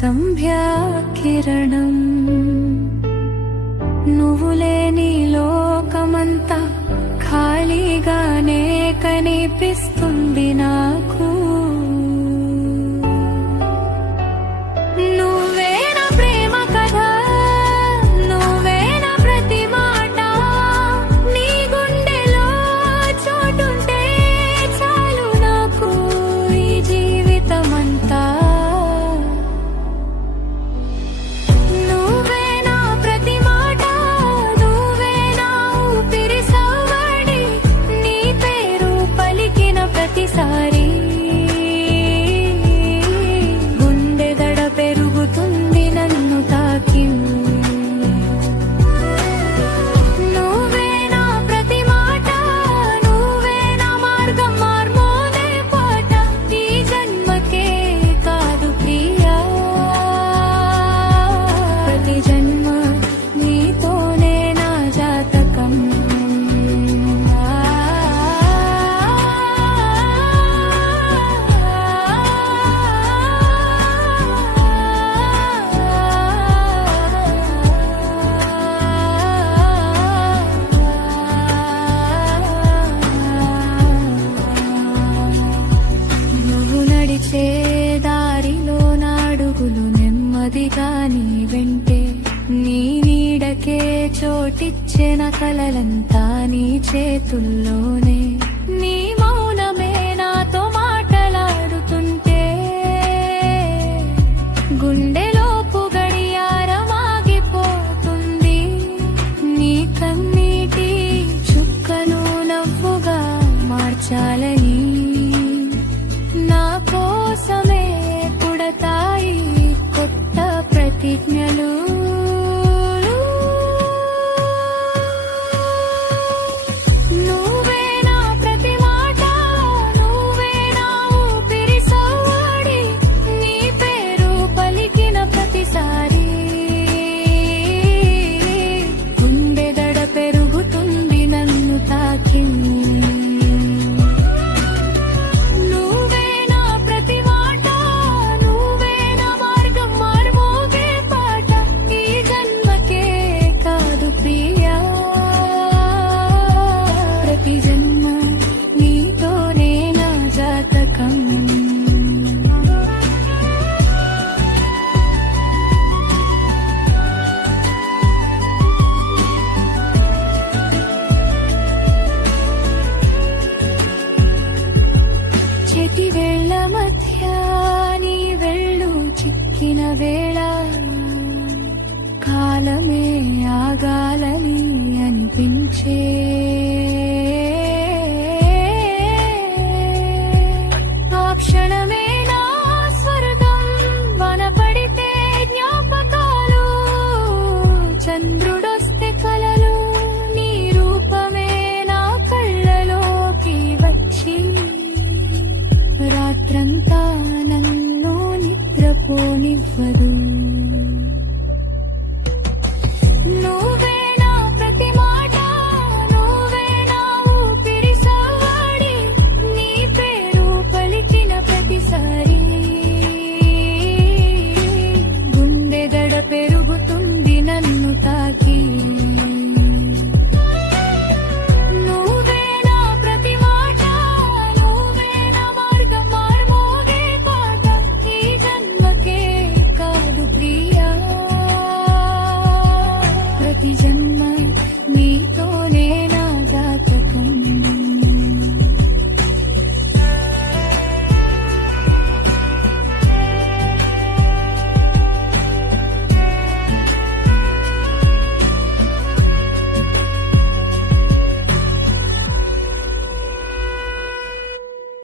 సంధ్యాకిరణం నువ్వు లేని లోకమంతా ఖాళీగానే కనిపిస్తుంది నాకు. నువ్వే నా ప్రేమ కథ, నువ్వే నా ప్రతి మాట, నీ గుండెలో చోటుంటే చాలు నాకు ఈ జీవితమంతా. నువ్వే నా ప్రతి మాట, నువ్వే నా ఊపిరి సవ్వడి, నీ పేరు పలికిన ప్రతిసారి గుండె దడ పెరుగుతుంది నన్ను తాకి. నువ్వే నా ప్రతి మాట, నువ్వే నా మార్గం మార్మోనే పాట, ఈ జన్మకే కాదు ప్రియా, ప్రతి జన్మ నీతోనే నా జాతకం. నువ్వు నడిచే దారిలో నాడుగులు నెమ్మదిగా నీ వెంటే, నీ నీడకే చోటిచ్చిన కలలంతా నీ చేతుల్లోనే. నీ మౌనమే నాతో మాటలాడుతుంటే గుండెలోపు గడియారమాగిపోతుంది. నీ కన్నీటి చుక్కను నవ్వుగా మార్చాలని నా కోసమే పుడతాయి కొత్త ప్రతిజ్ఞలు. నువ్వే నా ప్రతి మాట, నువ్వే నా ఊపిరి సవ్వడి, నీ పేరు పలికిన ప్రతిసారి గుండె దడ పెరుగుతుంది నన్ను తాకి. నువ్వే నా ప్రతి మాట, నువ్వే నా మార్గం మార్మోగే పాట, ఈ జన్మకే కాదు ప్రియా, ప్రతి జన్మ నీతోనే నా జాతకం. చేతి వేళ్ల మధ్య నీ వెళ్ళు చిక్కిన వేళ, కాలమే ఆగాలని అనిపించే